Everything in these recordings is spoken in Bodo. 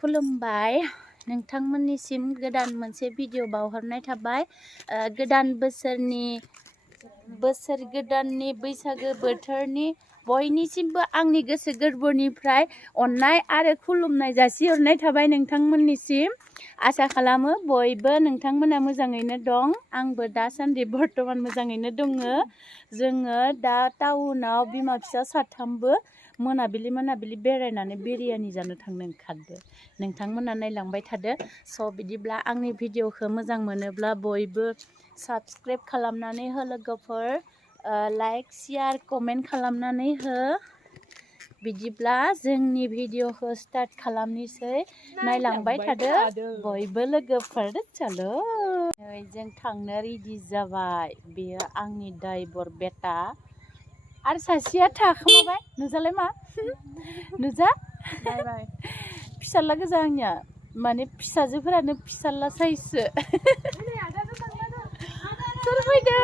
खुलुमबाय नोंथांमोननिसिम गोदान मोनसे भिडिअ बावहरनाय थाबाय गोदान बोसोर गोदाननि बैसागो बोथोरनि बयनिसिमबो आंनि गोसो गोरबोनिफ्राय अननाय आरो खुलुमनाय जासिहरनाय थाबाय नोंथांमोननिसिम आसा खालामो बयबो नोंथांमोना मोजाङैनो दं आंबो दासान्दि बर्तमान मोजाङैनो दङ जोङो दा टाउनाव बिमा फिसा साथामबो मोनाबिलि बेरायनानै बिरियानि जानो थांनो ओंखारदो नोंथांमोना नायलांबाय थादो स' बिदिब्ला आंनि भिडिअखौ मोजां मोनोब्ला बयबो साबस्क्राइब खालामनानै हो लोगोफोर लाइक शेयार कमेन्ट खालामनानै हो बिदिब्ला जोंनि भिडिअखौ स्टार्ट खालामनोसै नायलांबाय थादो बयबो लोगोफोर चलो जों थांनो रेडि जाबाय बेयो आंनि ड्राइभार बेटा आरो सासेया थाखोमाबाय नुजालाय मा नुजा फिसाला गोजा आंनिया माने फिसाजोफोरानो फिसाला साइजसो सोर फैदो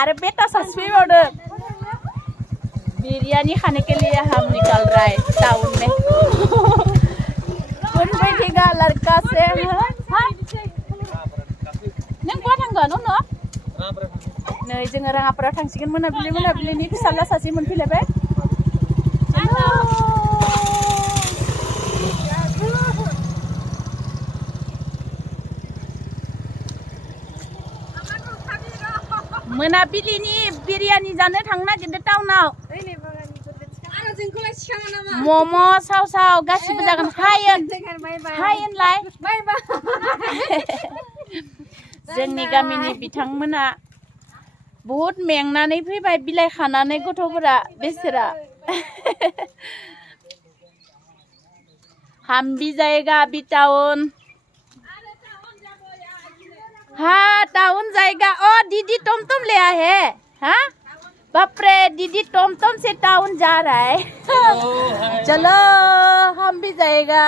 आरो बेटा सासे फैबावदों बिरियानी खाने के लिए हम निकल रहा है टाउन में कौन बैठेगा लड़का से नों बहा थांगोन उनाव नै जोङो राङापारायाव थांसिगोन मोनाबिलिनि फिसाला सासे मोनफैलायबाय मोनाबिलिनि बिरियानि जानो थांनो नागिरदों टाउनाव मम' साव गासिबो जागोन हायेनलाय जोंनि गामिनि बिथांमोना बहुत मेंनानै फैबाय बिलाइ खानानै गथ'फोरा बेसोरा हम भी जाएगा अभी टाउन हाँ टाउन जाएगा ओ दीदी टमटम ले आए है हाँ बाप रे दीदी टमटम से टाउन जा रहा है चलो हम भी जाएगा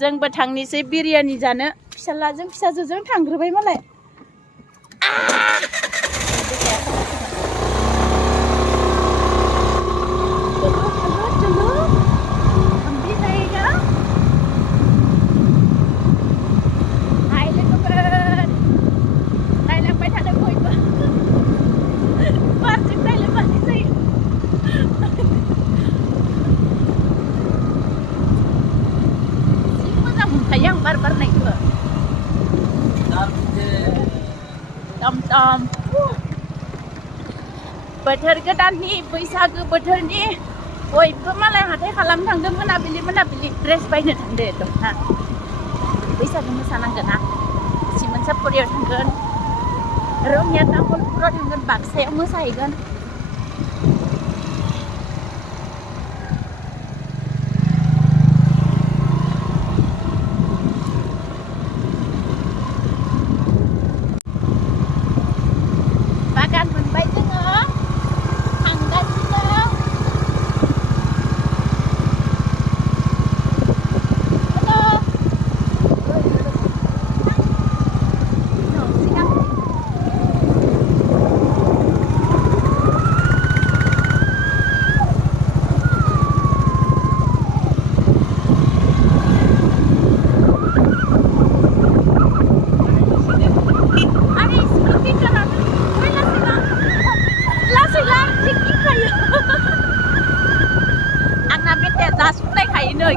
जोंबो थांनिसै बिरियानि जानो फिसालाजों फिसाजोजों थांग्रोबाय मालाय बोथोर गोदाननि बैसागो बोथोरनि बयबो मालाय हाथाय खालामनो थांदों मोनाबिलि ड्रेस बायनो थांदो दख'ना बैसागो मोसानांगोन ना सिमोन सापरियाव थांगोन रङिया तामुलपुराव थांगोन बाक्सायाव मोसाहैगोन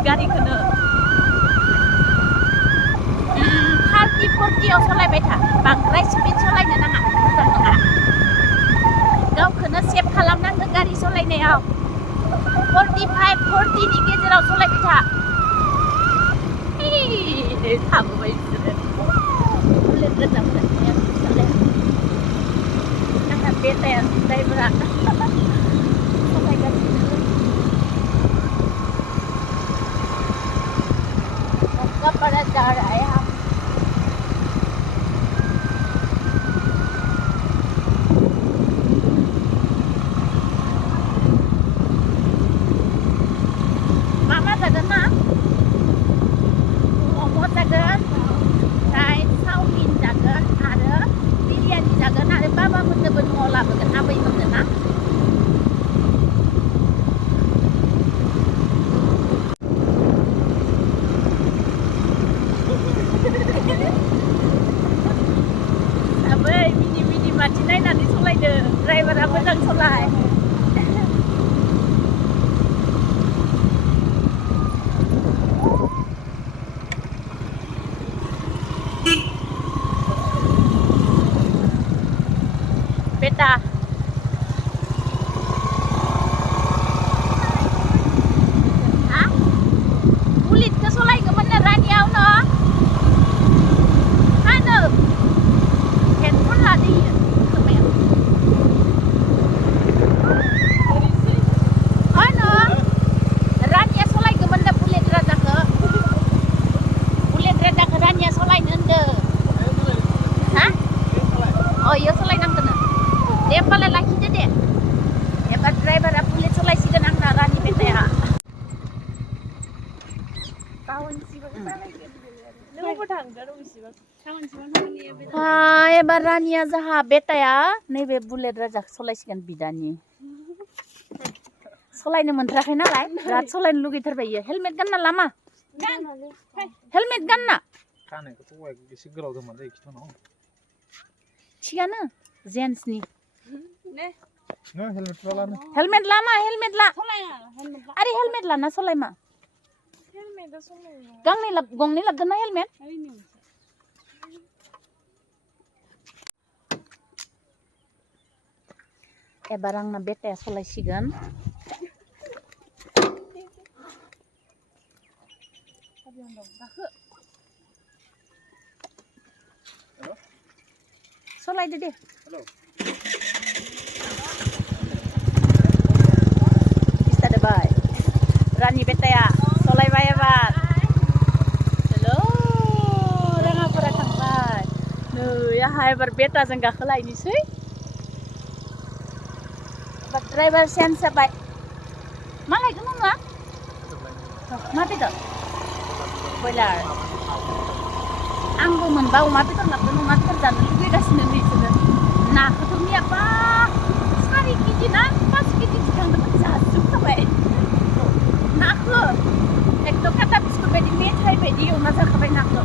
गारिखौनो 30-40 सालायबाय था बांद्राय स्पिड सालायनो नाङा मोजां नङा गावखौनो सेफ खालामनांगौ गारि सालायनायाव 45-40नि गेजेराव सालायबाय था थाबोबाय बिसोरो गोजान आंहा बेटाया ड्राइभारा सालायगासिनो पड़ा जा रहा है हम मामा जागोन ना मम' जागोन ओमफ्राय चाउमिन जागोन आरो बिरियानि जागोन आरो बाबा मोननोबो न'आव लाबोगोन आबै मोननो ना बेटा हा बुलेटखौ सलायगौमोन नो रानियाव न मा होनो हेडफन लादो इयो खोमायाव अ न रानिया सलायगौमोन नो बुलेट राजाखौ रानिया सलायनो होनदों हा अ इयो सलायनांगोन दे होमबालाय लाखिदो दे एबार ड्राइभारा बुलेट सलायसिगोन आंना रानि बेटाया एबार रानिया जाहा बेटाया नैबे बुलेट राजाखौ सलायसिगोन बिदानि सलायनो मोनथाराखै नालाय बिराद सलायनो लुगैथारबाय इयो हेलमेट गानना लामा हेलमेट गानना थिगानो जेन्सनि हेलमेट लामा हेलमेट ला आरे हेलमेट लाना सलाय मा गंनै लाबदों ना हेलमेट एबार आंना बेटाया सलायसिगोन सलायदो दे बाय रानि बेटाया सलायबाय एबार हेलौ राङाफोरा थांबाय नै आहा एबार बेटाजों गाखोलायनोसै एबार ड्राइभार चेन्ज जाबाय मा लायगोन नङा मा बेदर बयलार आंबो मोनबा अमा बेदर लाबोगोन अमा बेदर जानो लुगैगासिनो नै बिसोरो नाखौथ' मैयाबा 4 केजि ना 5 केजि थांदोंमोन जाजोबखाबाय नाखौ एकदम काटा बिस्कुट बायदि मेथाइ बायदि एवना जाखाबाय नाखौ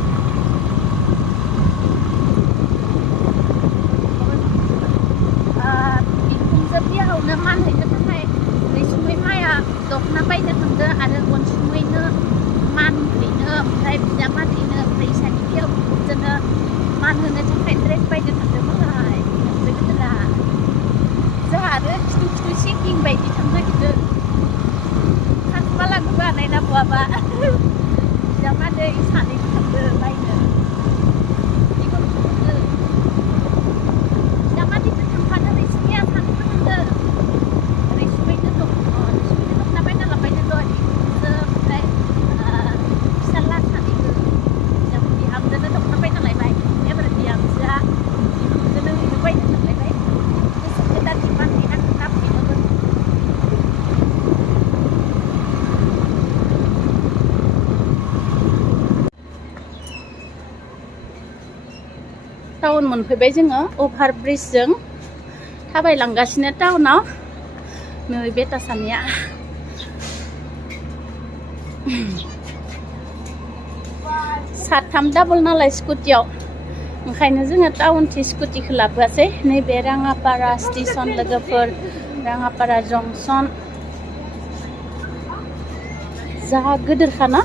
बिखुनजो बिहावनो मान हैनो थाखाय रैसुमै माया दखना बायनो थांदो आरो अनसुमैनो मान हैनो ओमफ्राय बिजामादैनो ओमफ्राय इसानि बिहाव बिखुनजोनो मान होनो थाखाय ड्रेस बायनो थांदोंमोनलाय गोदोरा जोंहा आरो खिथु चेकिं बायदि थांनो नागिरदों खांखमाला गुवानाय ना बहाबा बिजामादै सानैबो थांदों बायनो बिजामादैजों थांफानो रैसुमैया सानैबो थांदों रैसुमैनो दखना बायना लाबायनो दं ओमफ्राय फिसाला सानैबो बिहामजोनो दखना बायना लायबाय एबार बिहामजोआ बिहामजोनो ओरैनो बायनो थांलायबाय गोसो गोदाननि मान हैना नाफैनोबो टाउन मोनफैबाय जोङो अभार ब्रिजजों थाबायलांगासिनो टाउनाव नै बेटा सानैया साथाम डाबल नालाय स्कुटियाव ओंखायनो जोङो टाउनथिं स्कुटिखौ लाबोआसै नैबे राङापारा स्टेसन लोगोफोर राङापारा जंसन जा गोदोरखाना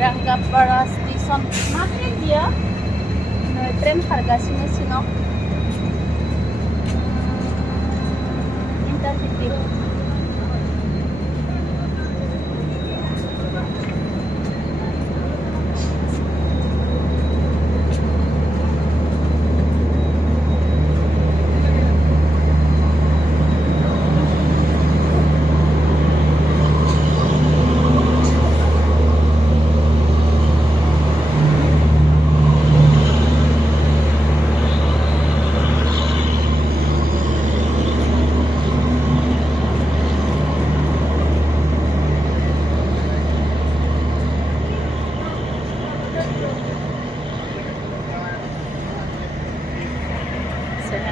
राङापारा स्टेसन मा ट्रेन बियो ट्रेन खारगासिनो सिङाव इन्टारसिटि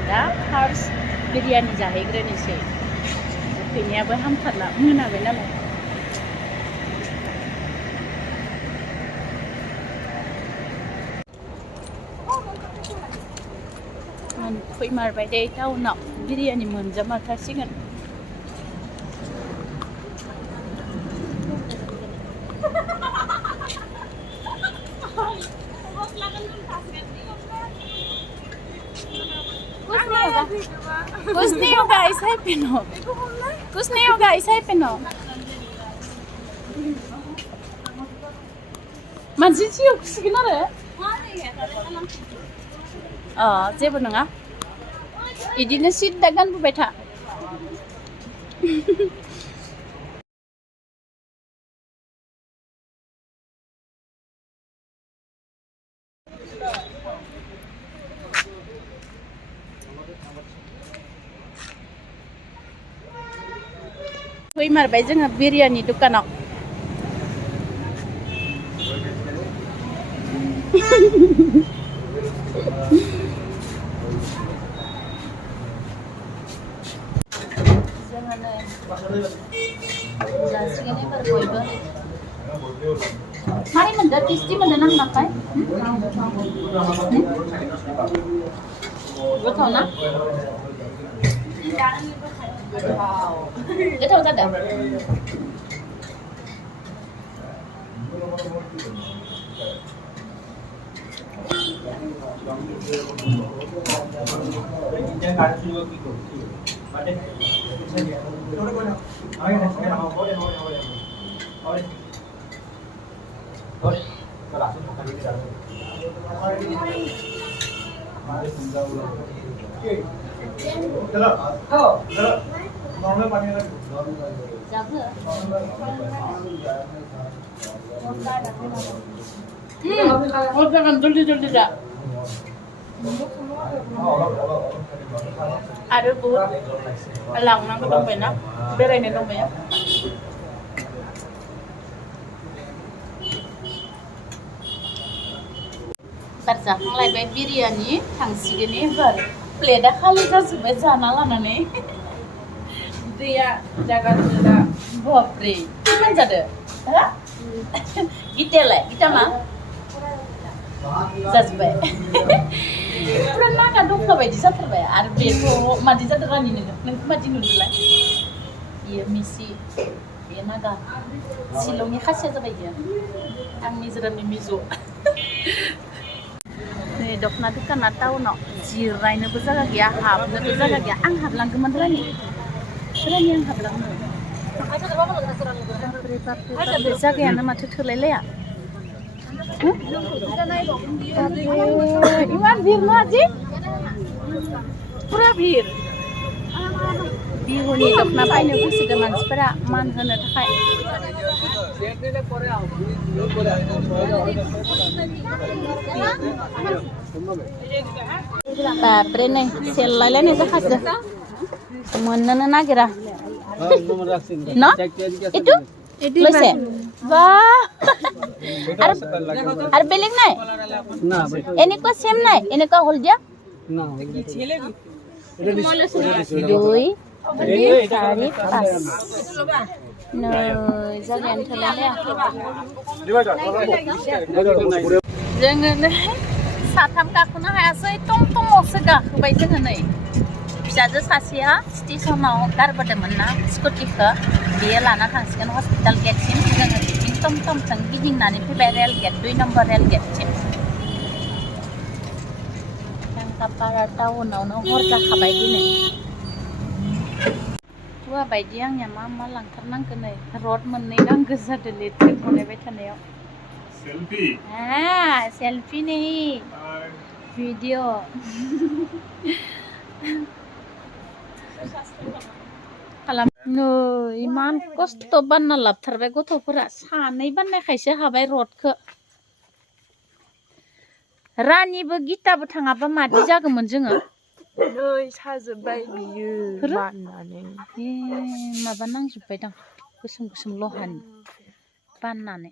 दा फार्स्ट बिरियानि जाहैग्रोनोसै उखैनायाबो हामथारला मोनाबाय नालाय फैमारबाय दे टाउनाव बिरियानि मोनजामारथारसिगोन कुछ नहीं होगा ऐसा ही पहनो कुछ नहीं होगा ऐसा ही पहनो मानसि सिगाङाव खुसिगोन आरो जेबो नङा इदिनो सिद्दा गानबोबाय था फैमारबाय जोङो बिरियानि दुकानाव जोङो नै जासिगोन एबार बयबो मारै मोनदों टेस्टि मोनदों ना मोनाखै गोथाव ना गोथाव जादों jangan joldi जा आरो बहुत लांनांगौ दंबायना बेरायनो दंबाय बार जाखांलायबाय बिरियानि थांसिगोन एबार प्लेटआ खालि जाजोब्बाय जाना लानानै दैया जागासिनो बापरे किमान जादो हा गितालाय गिता मा जाजोब्बाय पुरा नागा दंखा बायदि जाथारबाय आरो बेखौ मादि जादों रानिनो नोंखौ मादि नुदोंलाय बियो मिसि बियो नागा शिलंनि खासिया जाबाय बियो आं मिजोरामनि मिजु नै दखना दुकाना टाउनाव जिरायनोबो जायगा गैया हाबनोबो जायगा गैया आं हाबलांगौमोन रानि आं हाबलांनो बापरे जायगायानो माथो थोलायलाया इमान भीड़ ना जी पुरा भीड़ बिहुनि दखना बायनो फैसिगोन मानसिफोरा मान होनो थाखाय बापरे नै सेलायलायनाय जाखादो मोननोनो नागिरा न itu Lose? Wah. Ar beling nai? Na. Ini ko same nai? Ini ko hold dia? Na. Dui. Sari pas. No, jangan terlalu. Jangan. Satam kakuna hayasai tom osega kubai jangan nai. फिसाजो सासेया स्टेशनाव गारबोदोंमोन ना स्कुटिखौ बियो लाना थांसिगोन हस्पिटाल गेटसिम जोङो बिथिं टमटमजों गिदिंनानै फैबाय रेल गेट 2 नम्बर रेल गेटसिम टांकापारा टाउनावनो हर जाखाबाय दिनै हुआ बायदि आंनिया मा लांथारनांगौ नै रड मोननै नांगौ जादों लेट्रिन बनायबाय थानायाव सेल्फी सेल्फी नहीं वीडियो नै इमान खस्थ' बानना लाबथारबाय गथ'फोरा सानै बाननायखायसो हाबाय रडखौ रानिबो गिताबो थाङाबा मादि जागौमोन जोङो नै साजोब्बाय बियो बाननानै माबा नांजोब्बाय दां गोसोम लहानि बाननानै